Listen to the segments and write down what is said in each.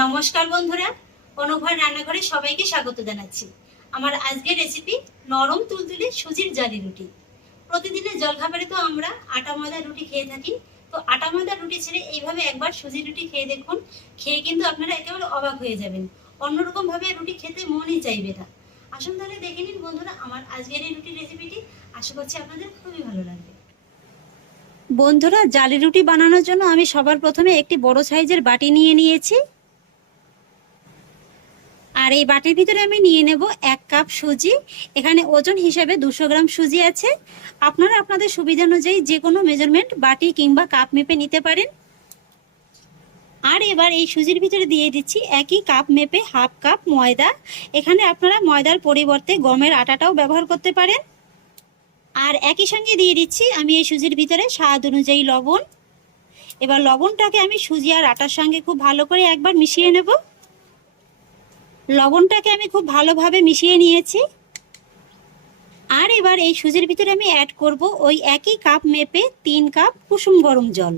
নমস্কার বন্ধুরা অনুভর রান্নাঘরে সবাইকে স্বাগত জানাচ্ছি। আমার আজকের রেসিপি নরম তুলতুলে সুজির জালি রুটি। প্রতিদিনের জলখাবারে তো আমরা আটা ময়দার রুটি খেয়ে থাকি। তো আটা ময়দার রুটি ছেড়ে এইভাবে একবার সুজি রুটি খেয়ে দেখুন, খেয়ে কিন্তু আপনারা একেবারে অবাক হয়ে যাবেন। অন্যরকম ভাবে রুটি খেতে মনই চাইবে না। আসুন তাহলে দেখে নিন বন্ধুরা, আমার আজকের এই রুটির রেসিপিটি আশা করছি আপনাদের খুবই ভালো লাগবে। বন্ধুরা, জালি রুটি বানানোর জন্য আমি সবার প্রথমে একটি বড় সাইজের বাটি নিয়ে নিয়েছি। এই বাটির ভিতরে আমি নিয়ে নেব এক কাপ সুজি। এখানে ওজন হিসাবে দুশো গ্রাম সুজি আছে। আপনারা আপনাদের সুবিধা অনুযায়ী যে কোনো মেজারমেন্ট বাটি কিংবা কাপ মেপে নিতে পারেন। আর এবার এই সুজির ভিতরে দিয়ে দিচ্ছি একই কাপ মেপে হাফ কাপ ময়দা। এখানে আপনারা ময়দার পরিবর্তে গমের আটাটাও ব্যবহার করতে পারেন। আর একই সঙ্গে দিয়ে দিচ্ছি আমি এই সুজির ভিতরে স্বাদ অনুযায়ী লবণ। এবার লবণটাকে আমি সুজি আর আটার সঙ্গে খুব ভালো করে একবার মিশিয়ে নেব। লবণটাকে আমি খুব ভালোভাবে মিশিয়ে নিয়েছি। আর এবার এই সুজির ভিতরে আমি অ্যাড করব ওই একই কাপ মেপে তিন কাপ কুসুম গরম জল।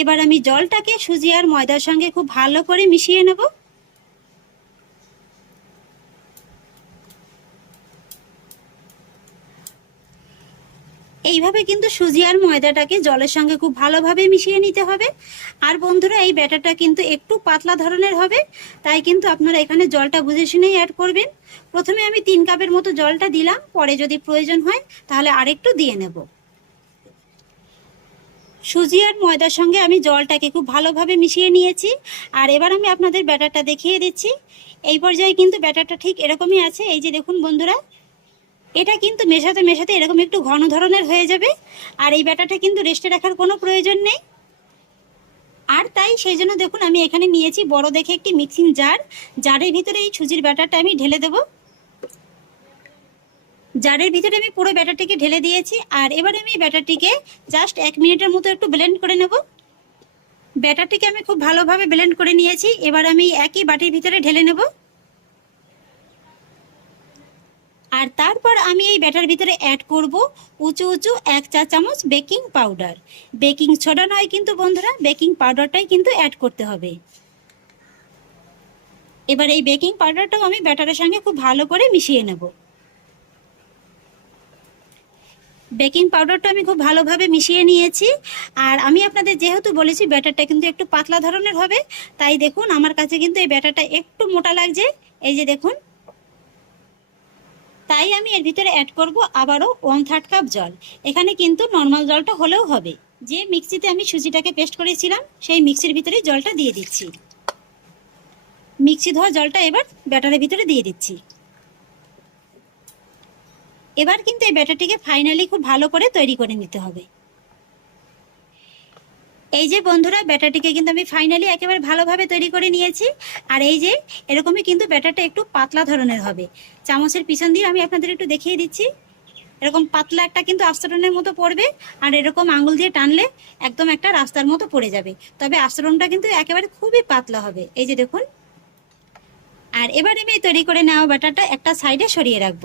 এবার আমি জলটাকে সুজি আর ময়দার সঙ্গে খুব ভালো করে মিশিয়ে নেব। এইভাবে কিন্তু সুজি আর ময়দাটাকে জলের সঙ্গে খুব ভালোভাবে মিশিয়ে নিতে হবে। আর বন্ধুরা, এই ব্যাটারটা কিন্তু একটু পাতলা ধরনের হবে, তাই কিন্তু আপনারা এখানে জলটা বুঝে শুনেই অ্যাড করবেন। প্রথমে আমি তিন কাপের মতো জলটা দিলাম, পরে যদি প্রয়োজন হয় তাহলে আরেকটু দিয়ে নেব। সুজি আর ময়দার সঙ্গে আমি জলটাকে খুব ভালোভাবে মিশিয়ে নিয়েছি। আর এবার আমি আপনাদের ব্যাটারটা দেখিয়ে দিচ্ছি। এই পর্যায়ে কিন্তু ব্যাটারটা ঠিক এরকমই আছে। এই যে দেখুন বন্ধুরা এটা কিন্তু মেশাতে মেশাতে এরকম একটু ঘন ধরনের হয়ে যাবে, আর এই ব্যাটারটা কিন্তু রেস্টে রাখার কোনো প্রয়োজন নেই। আর তাই সেই জন্য দেখুন, আমি এখানে নিয়েছি বড় দেখে একটি মিক্সিং জার জারের ভিতরে এই সুজির ব্যাটারটা আমি ঢেলে দেব। জারের ভিতরে আমি পুরো ব্যাটারটিকে ঢেলে দিয়েছি, আর এবার আমি ব্যাটারটিকে জাস্ট এক মিনিটের মতো একটু ব্লেন্ড করে নেব। ব্যাটারটিকে আমি খুব ভালোভাবে ব্লেন্ড করে নিয়েছি, এবার আমি একই বাটির ভিতরে ঢেলে নেব। আর তারপর আমি এই ব্যাটার ভিতরে অ্যাড করব উঁচু উঁচু এক চা চামচ বেকিং পাউডার বেকিং সোডা নয় কিন্তু বন্ধুরা বেকিং পাউডারটাই কিন্তু অ্যাড করতে হবে। এবার এই বেকিং পাউডারটাও আমি ব্যাটারের সঙ্গে খুব ভালো করে মিশিয়ে নেব। বেকিং পাউডারটা আমি খুব ভালোভাবে মিশিয়ে নিয়েছি। আর আমি আপনাদের যেহেতু বলেছি ব্যাটারটা কিন্তু একটু পাতলা ধরনের হবে, তাই দেখুন আমার কাছে কিন্তু এই ব্যাটারটা একটু মোটা লাগছে। এই যে দেখুন তাই আমি এর ভিতরে অ্যাড করব আবারও ওয়ান থার্ড কাপ জল। এখানে কিন্তু নর্মাল জলটা হলেও হবে। যে মিক্সিতে আমি সুজিটাকে পেস্ট করেছিলাম, সেই মিক্সির ভিতরে জলটা দিয়ে দিচ্ছি। মিক্সি ধোয়া জলটা এবার ব্যাটারের ভিতরে দিয়ে দিচ্ছি। এবার কিন্তু এই ব্যাটারটিকে ফাইনালি খুব ভালো করে তৈরি করে নিতে হবে। এই যে বন্ধুরা ব্যাটারটিকে কিন্তু আমি ফাইনালি একেবারে ভালোভাবে তৈরি করে নিয়েছি। আর এই যে, এরকমই কিন্তু ব্যাটারটা একটু পাতলা ধরনের হবে। চামচের পিছন দিয়ে আমি আপনাদের একটু দেখিয়ে দিচ্ছি। এরকম পাতলা একটা কিন্তু আস্তরণের মতো পড়বে, আর এরকম আঙুল দিয়ে টানলে একদম একটা রাস্তার মতো পড়ে যাবে। তবে আস্তরণটা কিন্তু একেবারে খুবই পাতলা হবে। এই যে দেখুন। আর এবার আমি তৈরি করে নেওয়া ব্যাটারটা একটা সাইডে সরিয়ে রাখব।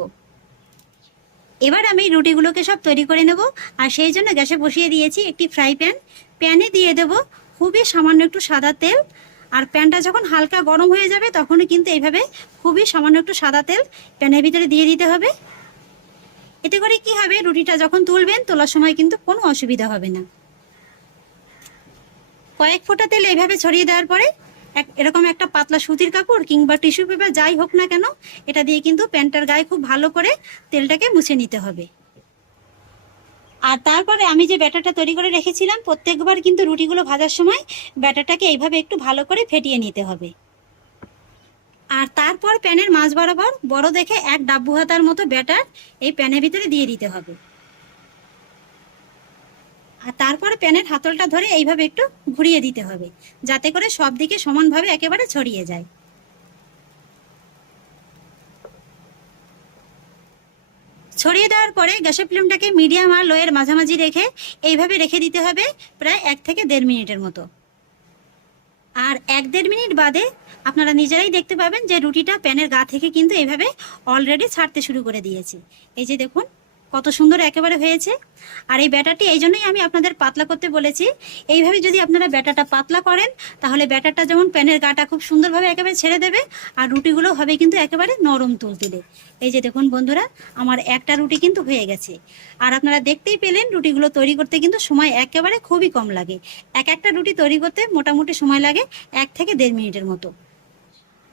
এবার আমি রুটিগুলোকে সব তৈরি করে নেব। আর সেই জন্য গ্যাসে বসিয়ে দিয়েছি একটি ফ্রাই প্যান। প্যানে দিয়ে দেব। খুবই সামান্য একটু সাদা তেল। আর প্যানটা যখন হালকা গরম হয়ে যাবে, তখনই কিন্তু এইভাবে খুবই সামান্য একটু সাদা তেল প্যানের ভিতরে দিয়ে দিতে হবে। এতে করে কি হবে, রুটিটা যখন তুলবেন, তোলার সময় কিন্তু কোনো অসুবিধা হবে না। কয়েক ফোঁটা তেল এইভাবে ছড়িয়ে দেওয়ার পরে, এক, এরকম একটা পাতলা সুতির কাপড় কিংবা টিস্যু পেপার যাই হোক না কেন, এটা দিয়ে কিন্তু প্যান্টার গায়ে খুব ভালো করে তেলটাকে মুছে নিতে হবে। আর তারপরে আমি যে ব্যাটারটা তৈরি করে রেখেছিলাম, প্রত্যেকবার কিন্তু রুটিগুলো ভাজার সময় ব্যাটারটাকে এইভাবে একটু ভালো করে ফেটিয়ে নিতে হবে। আর তারপর প্যানের মাছ বরাবর বড় দেখে এক ডাব্বু হাতার মতো ব্যাটার এই প্যানের ভিতরে দিয়ে দিতে হবে। আর তারপর প্যানের হাতলটা ধরে এইভাবে একটু ঘুরিয়ে দিতে হবে, যাতে করে সব দিকে সমানভাবে একেবারে ছড়িয়ে যায়। ছড়িয়ে দেওয়ার পরে গ্যাসের ফ্লেমটাকে মিডিয়াম আর লোয়ের মাঝামাঝি রেখে এইভাবে রেখে দিতে হবে প্রায় এক থেকে দেড় মিনিটের মতো। আর এক দেড় মিনিট বাদে আপনারা নিজেরাই দেখতে পাবেন যে রুটিটা প্যানের গা থেকে কিন্তু এইভাবে অলরেডি ছাড়তে শুরু করে দিয়েছে। এই যে দেখুন কত সুন্দর একেবারে হয়েছে। আর এই ব্যাটারটি এই জন্যই আমি আপনাদের পাতলা করতে বলেছি। এইভাবে যদি আপনারা ব্যাটারটা পাতলা করেন, তাহলে ব্যাটারটা যেমন প্যানের গাটা খুব সুন্দরভাবে একেবারে ছেড়ে দেবে, আর রুটিগুলো হবে কিন্তু একেবারে নরম তুলতুলে। এই যে দেখুন বন্ধুরা, আমার একটা রুটি কিন্তু হয়ে গেছে। আর আপনারা দেখতেই পেলেন, রুটিগুলো তৈরি করতে কিন্তু সময় একেবারে খুবই কম লাগে। এক একটা রুটি তৈরি করতে মোটামুটি সময় লাগে এক থেকে দেড় মিনিটের মতো।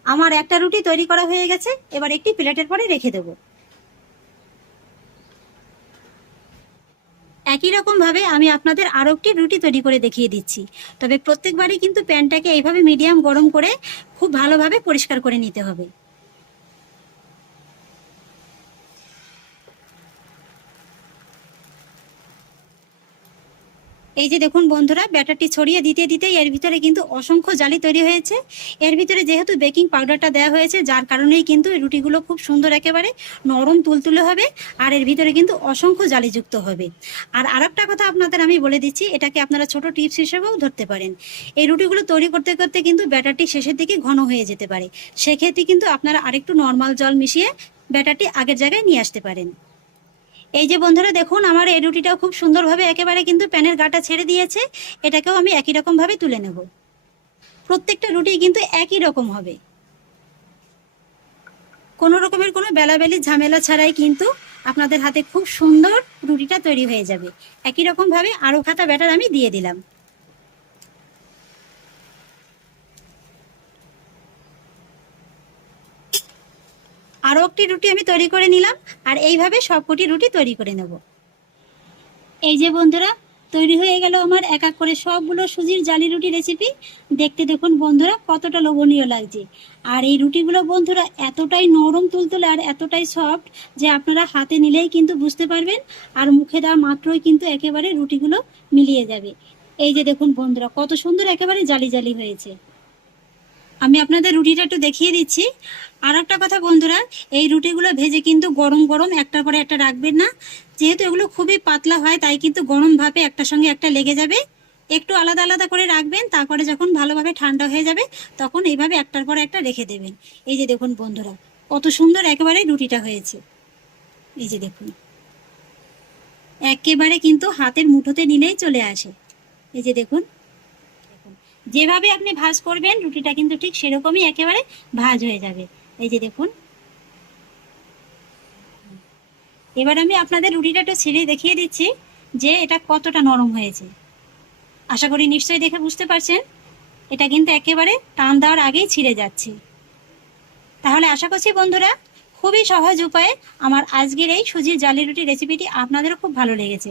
আমার একটা রুটি তৈরি করা হয়ে গেছে, এবার একটি প্লেটের পরে রেখে দেবো। একই রকম ভাবে আমি আপনাদের আরও একটি রুটি তৈরি করে দেখিয়ে দিচ্ছি। তবে প্রত্যেকবারই কিন্তু প্যানটাকে এইভাবে মিডিয়াম গরম করে খুব ভালোভাবে পরিষ্কার করে নিতে হবে। এই যে দেখুন বন্ধুরা, ব্যাটারটি ছড়িয়ে দিতে দিতে এর ভিতরে কিন্তু অসংখ্য জালি তৈরি হয়েছে। এর ভিতরে যেহেতু বেকিং পাউডারটা দেওয়া হয়েছে, যার কারণেই কিন্তু রুটিগুলো খুব সুন্দর একেবারে নরম তুলতুলে হবে আর এর ভিতরে কিন্তু অসংখ্য জালিযুক্ত হবে। আর আরেকটা কথা আপনাদের আমি বলে দিচ্ছি, এটাকে আপনারা ছোট টিপস হিসেবেও ধরতে পারেন। এই রুটিগুলো তৈরি করতে করতে কিন্তু ব্যাটারটি শেষের দিকে ঘন হয়ে যেতে পারে। সেক্ষেত্রে কিন্তু আপনারা আরেকটু নর্মাল জল মিশিয়ে ব্যাটারটি আগের জায়গায় নিয়ে আসতে পারেন। এই যে বন্ধুরা দেখুন, আমার এই রুটিটাও খুব সুন্দরভাবে একেবারে কিন্তু প্যানের গাটা ছেড়ে দিয়েছে। এটাকেও আমি একই রকমভাবে তুলে নেব। প্রত্যেকটা রুটি কিন্তু একই রকম হবে। কোনো রকমের কোনো বেলাবেলি ঝামেলা ছাড়াই কিন্তু আপনাদের হাতে খুব সুন্দর রুটিটা তৈরি হয়ে যাবে। একই রকমভাবে আরও খাতা ব্যাটার আমি দিয়ে দিলাম। আরও একটি রুটি আমি তৈরি করে নিলাম, আর এইভাবে সবকটি রুটি তৈরি করে নেব। এই যে বন্ধুরা, তৈরি হয়ে গেল আমার এক এক করে সবগুলো সুজির জালি রুটি রেসিপি দেখতে দেখুন বন্ধুরা, কতটা লোভনীয় লাগছে। আর এই রুটিগুলো বন্ধুরা এতটাই নরম তুলতুলে আর এতটাই সফট যে আপনারা হাতে নিলেই কিন্তু বুঝতে পারবেন, আর মুখে দেওয়া মাত্রই কিন্তু একেবারে রুটিগুলো মিলিয়ে যাবে। এই যে দেখুন বন্ধুরা, কত সুন্দর একেবারে জালি জালি হয়েছে। আমি আপনাদের রুটিটা একটু দেখিয়ে দিচ্ছি। আর একটা কথা বন্ধুরা, এই রুটিগুলো ভেজে কিন্তু গরম গরম একটার পরে একটা রাখবেন না। যেহেতু এগুলো খুবই পাতলা হয়, তাই কিন্তু গরম ভাবে একটার সঙ্গে একটা লেগে যাবে। একটু আলাদা আলাদা করে রাখবেন, তারপরে যখন ভালোভাবে ঠান্ডা হয়ে যাবে, তখন এইভাবে একটার পর একটা রেখে দেবেন। এই যে দেখুন বন্ধুরা, কত সুন্দর একেবারে রুটিটা হয়েছে। এই যে দেখুন, একেবারে কিন্তু হাতের মুঠোতে নিলেই চলে আসে। এই যে দেখুন যেভাবে আপনি ভাজ করবেন, রুটিটা কিন্তু ঠিক সেরকমই একেবারে ভাজ হয়ে যাবে। এই যে দেখুন। এবার আমি আপনাদের রুটিটা একটু ছিঁড়ে দেখিয়ে দিচ্ছি যে এটা কতটা নরম হয়েছে। আশা করি নিশ্চয়ই দেখে বুঝতে পারছেন, এটা কিন্তু একেবারে টান দেওয়ার আগেই ছিঁড়ে যাচ্ছে। তাহলে আশা করছি বন্ধুরা, খুবই সহজ উপায়ে আমার আজকের এই সুজির জালি রুটি রেসিপিটি আপনাদেরও খুব ভালো লেগেছে।